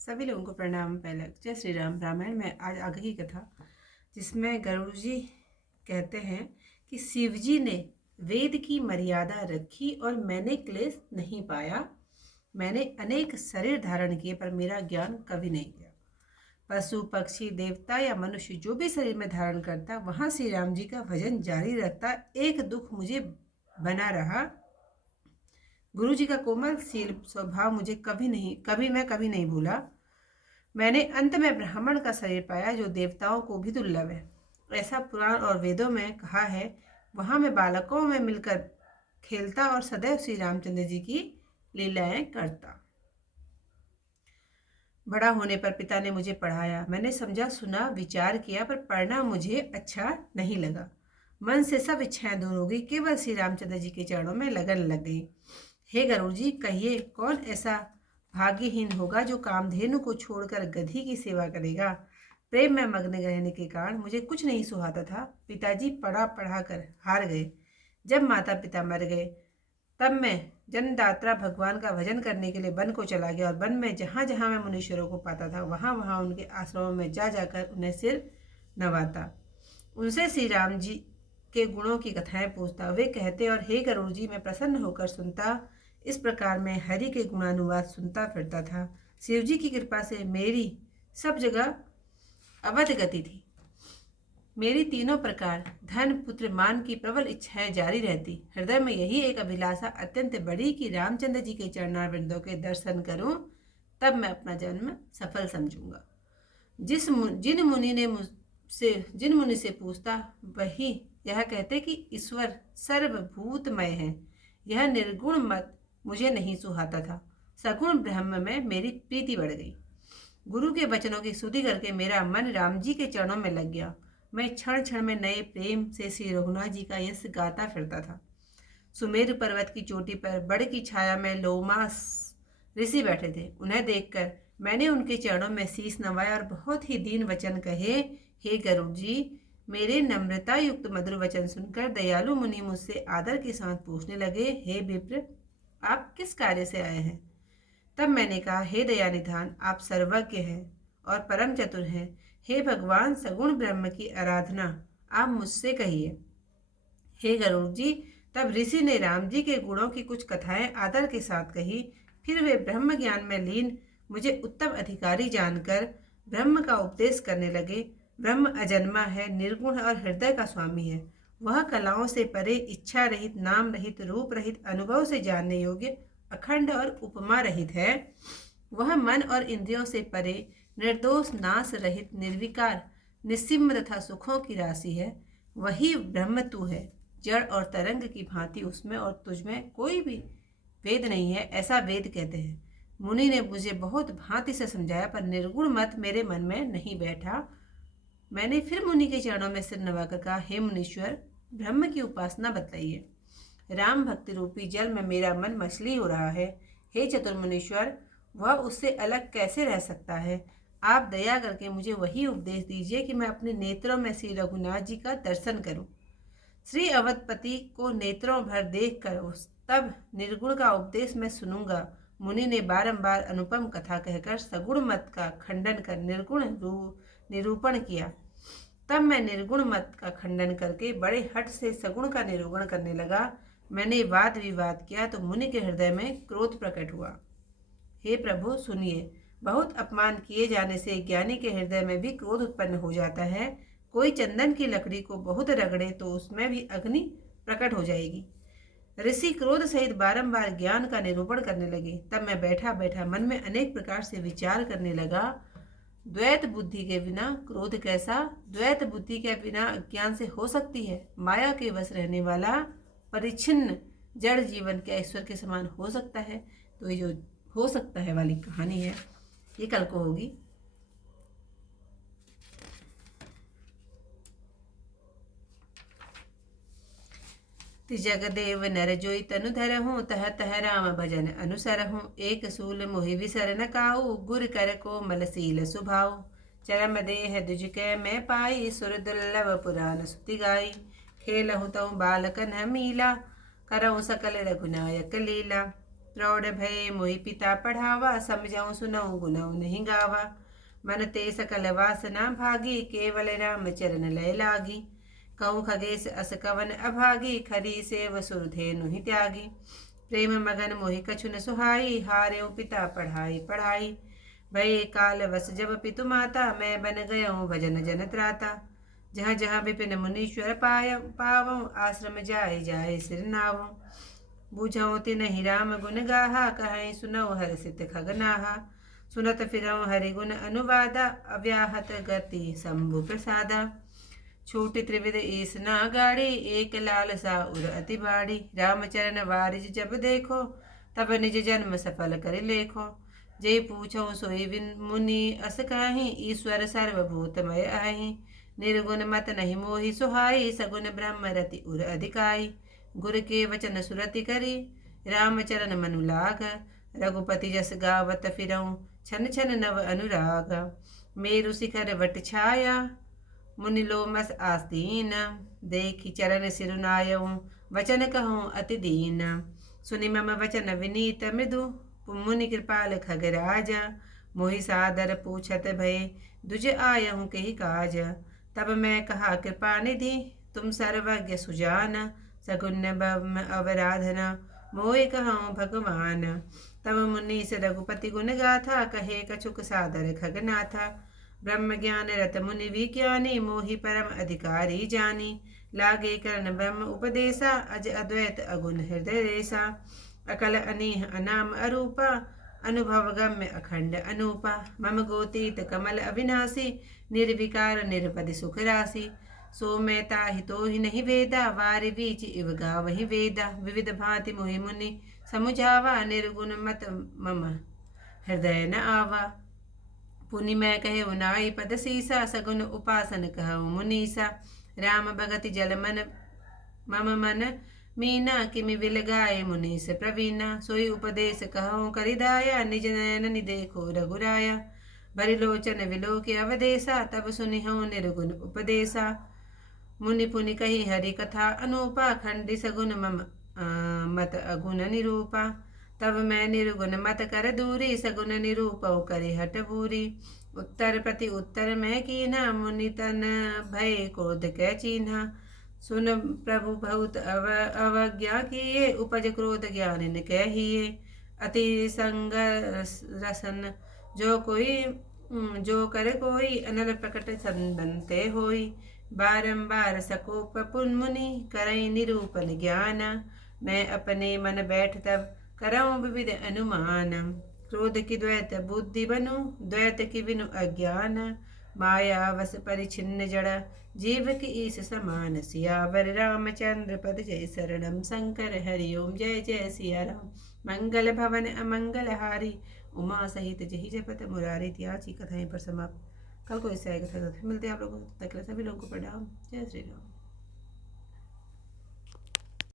सभी लोगों को प्रणाम। पहले जय श्री राम। रामायण में आज आगे की कथा, जिसमें गरुड़ जी कहते हैं कि शिव जी ने वेद की मर्यादा रखी और मैंने क्लेश नहीं पाया। मैंने अनेक शरीर धारण किए पर मेरा ज्ञान कभी नहीं गया। पशु पक्षी देवता या मनुष्य जो भी शरीर में धारण करता, वहां श्री राम जी का भजन जारी रखता। एक दुख मुझे बना रहा, गुरु जी का कोमलशील स्वभाव मुझे कभी नहीं भूला। मैंने अंत में ब्राह्मण का शरीर पाया जो देवताओं को भी दुर्लभ है, ऐसा पुराण और वेदों में कहा है। वहां मैं बालकों में मिलकर खेलता और सदैव श्री रामचंद्र जी की लीलाएं करता। बड़ा होने पर पिता ने मुझे पढ़ाया। मैंने समझा, सुना, विचार किया, पर पढ़ना मुझे अच्छा नहीं लगा। मन से सब इच्छाएं दूर हो गई, केवल श्री रामचंद्र जी के चरणों में लगन लग गई। हे गरुड़ जी, कहिए कौन ऐसा भाग्यहीन होगा जो कामधेनु को छोड़कर गधी की सेवा करेगा। प्रेम में मग्न रहने के कारण मुझे कुछ नहीं सुहाता था। पिताजी पढ़ा पढ़ा कर हार गए। जब माता पिता मर गए तब मैं जन्मदात्रा भगवान का भजन करने के लिए वन को चला गया और वन में जहाँ जहाँ मैं मुनीश्वरों को पाता था वहाँ वहाँ उनके आश्रमों में जा जाकर उन्हें सिर नवाता, उनसे श्री राम जी के गुणों की कथाएं पूछता। वे कहते और हे गरुड़ जी, मैं प्रसन्न होकर सुनता। इस प्रकार मैं हरि के गुणानुवाद सुनता फिरता था। शिव जी की कृपा से मेरी सब जगह अवध गति थी। मेरी तीनों प्रकार धन पुत्र मान की प्रबल इच्छाएं जारी रहती। हृदय में यही एक अभिलाषा अत्यंत बड़ी कि रामचंद्र जी के चरणारविंदों के दर्शन करूं, तब मैं अपना जन्म सफल समझूंगा। जिन मुनि से पूछता, वही यह कहते कि ईश्वर सर्वभूतमय है। यह निर्गुण मत मुझे नहीं सुहाता था। सगुण ब्रह्म में मेरी प्रीति बढ़ गई। गुरु के वचनों की सुधि करके मेरा मन राम जी के चरणों में लग गया। मैं क्षण क्षण में नए प्रेम से श्री रघुनाथ जी का यश गाता फिरता था। सुमेरु पर्वत की चोटी पर बड़ की छाया में लोमास ऋषि बैठे थे। उन्हें देखकर मैंने उनके चरणों में शीश नवाया और बहुत ही दीन वचन कहे। हे गरुड़ जी, मेरे नम्रता युक्त मधुर वचन सुनकर दयालु मुनि मुझसे आदर के साथ पूछने लगे, हे विप्र, आप किस कार्य से आए हैं। तब मैंने कहा, हे दयानिधान, आप सर्वज्ञ हैं और परम चतुर हैं। हे भगवान, सगुण ब्रह्म की आराधना आप मुझसे कहिए। हे गरुड़ जी, तब ऋषि ने राम जी के गुणों की कुछ कथाएं आदर के साथ कही। फिर वे ब्रह्म ज्ञान में लीन मुझे उत्तम अधिकारी जानकर ब्रह्म का उपदेश करने लगे। ब्रह्म अजन्मा है, निर्गुण और हृदय का स्वामी है। वह कलाओं से परे, इच्छा रहित, नाम रहित, रूप रहित, अनुभव से जानने योग्य, अखंड और उपमा रहित है। वह मन और इंद्रियों से परे, निर्दोष, नाश रहित, निर्विकार, निस्सीम तथा सुखों की राशि है। वही ब्रह्म तू है। जड़ और तरंग की भांति उसमें और तुझमें कोई भी वेद नहीं है, ऐसा वेद कहते हैं। मुनि ने मुझे बहुत भांति से समझाया, पर निर्गुण मत मेरे मन में नहीं बैठा। मैंने फिर मुनि के चरणों में सिर नवाकर कहा, हे मुनीश्वर, ब्रह्म की उपासना बतलाइए। राम भक्ति रूपी जल में मेरा मन मछली हो रहा है। हे चतुर्मुनीश्वर, वह उससे अलग कैसे रह सकता है। आप दया करके मुझे वही उपदेश दीजिए कि मैं अपने नेत्रों में श्री रघुनाथ जी का दर्शन करूं। श्री अवधपति को नेत्रों भर देख कर तब निर्गुण का उपदेश मैं सुनूंगा। मुनि ने बारंबार अनुपम कथा कहकर सगुण मत का खंडन कर निर्गुण निरूपण किया। तब मैं निर्गुण मत का खंडन करके बड़े हट से सगुण का निरूपण करने लगा। मैंने वाद विवाद किया तो मुनि के हृदय में क्रोध प्रकट हुआ। हे प्रभु, सुनिए, बहुत अपमान किए जाने से ज्ञानी के हृदय में भी क्रोध उत्पन्न हो जाता है। कोई चंदन की लकड़ी को बहुत रगड़े तो उसमें भी अग्नि प्रकट हो जाएगी। ऋषि क्रोध सहित बारंबार ज्ञान का निरूपण करने लगे। तब मैं बैठा बैठा मन में अनेक प्रकार से विचार करने लगा। द्वैत बुद्धि के बिना क्रोध कैसा, द्वैत बुद्धि के बिना अज्ञान से हो सकती है। माया के वश रहने वाला परिच्छिन्न जड़ जीवन क्या ईश्वर के समान हो सकता है। तो ये जो हो सकता है वाली कहानी है, ये कल को होगी। जगदेव नर जोई तनु धरहूँ, तह तह राम भजन अनुसरहूँ। एक सूल मोहि विसर न काऊ, गुर कर कोमल सील सुभाऊ। चरम देह दुजकै मैं पाई, सुर दुर्लभ पुराण सुति गाई। खेलहु तऊ बालकन मीला, करऊँ सकल रघुनायक लीला। प्रौढ़ भय मोहि पिता पढ़ावा, समझाऊं सुनाऊं गुनाऊं नहीं गावा। मन ते सकल वासना भागी, केवल राम चरण लय लागी। कहूँ खगेश अस कवन अभागी, खरी सेव सुर धेनु ही त्यागी। प्रेम मगन मोहि कछु न सुहाई, हार्यों पिता पढ़ाई पढ़ाई। भय काल वस जब पितु माता, मैं बन गयऊँ भजन जन त्राता। जहाँ जहाँ विपिन मुनीश्वर पावऊँ, आश्रम जाय जाय सिर नावऊँ। बूझऊँ तिन्हि राम गुण गाहा, कहीं सुनऊ हर्षित खगनाहा। सुनत फिरऊँ हरि गुण अनुवादा, अव्याहत गति शंभु प्रसादा। छूट त्रिविध ईस ना गाड़ी, एक लाल सा उर अति बाड़ी। रामचरण वारिज जब देखो, तब निज जन्म सफल कर लेखो। जे पूछो सोई विन मुनि अस कहीं, ईश्वर सर्वभूतमय आहि। निर्गुण मत नहीं मोहि सुहाई, सगुण ब्रह्म रति उर अधिकाई। गुर के वचन सुरति करी, रामचरण मनु लाग। रघुपति जस गावत फिरऊँ, छन छन नव अनुराग। मेरु शिखर वट छाया, मुनि लोमस आस्तीन। देखि चरण सिरुनायऊँ, वचन कहूँ अति दीन। सुनि मम वचन विनीत मृदु, मुनि कृपाल खगराज। मोहि सादर पूछत भय, दुज आयहूँ केहि काज। तब मैं कहा कृपा निधि, तुम सर्वज्ञ सुजान। सगुन ब्रह्म अवराधना, मोहि कहूँ भगवान। तब मुनीस रघुपति गुण गाथा, कहे कछुक सादर खगनाथा। ब्रह्म ज्ञान रत मुनि विज्ञानी, मोहि परम अधिकारी जानी। लागे करन ब्रह्म उपदेशा, अज अद्वैत अगुण हृदय रेसा। अकल अनीह अनाम अरूपा, अनुभव गम्य अखंड अनूपा। मम गोतीत कमल अविनाशी, निर्विकार निरपदि सुख राशि। सो मैं ताहि तो ही नहीं वेदा, वारि बीच इव गावहि वेदा। विविध भांति मोहि मुनि समुझावा, निर्गुण मत मम हृदय न आवा। पुनि मैं कहे नाई पद सीसा, सगुन उपासन कहूँ मुनीसा। राम भगति जल मन मम मन मीना, किमि विल गाय मुनीस प्रवीणा। सोई उपदेश कहूँ करिदाया, निज नयन देखो रघुराया। भरि लोचन विलोक अवदेशा, तब सुनिहूँ निर्गुण उपदेशा। मुनि पुनि कही हरि कथा अनूपा, खंडी सगुन मम मत अगुण निरूपा। तब मैं निर्गुण मत कर दूरी, सगुन निरूपौ करि हठ बूरी। उत्तर प्रति उत्तर मैं कीन्हा, मुनि तन भय क्रोध कै चीन्हा। सुन प्रभु बहुत अवज्ञा किए, उपज क्रोध ज्ञान न कहिए। अति संग रसन जो कर कोई, अनल प्रकट संबंते होई। बारंबार सकोप पुन मुनि, करई निरूपन ज्ञान। मैं अपने मन बैठ तब करऊँ विविध अनुमान। क्रोध की द्वैत बुद्धि बनु, द्वैत की बिनु अज्ञान। माया वस परिछिन्न जड़, जीव की ईस समान। सियावर रामचंद्र पद जय शरणम, शंकर हरिओम जय जय सिया राम। मंगल भवन अमंगल हारी, उमा सहित जहि जपत मुरारी। इतिहास की कथाएं पर समाप्त। कल को इससे आएगा, फिर मिलते हैं आप लोगों को। तक के लिए सभी लोगों को प्रणाम। जय श्री राम।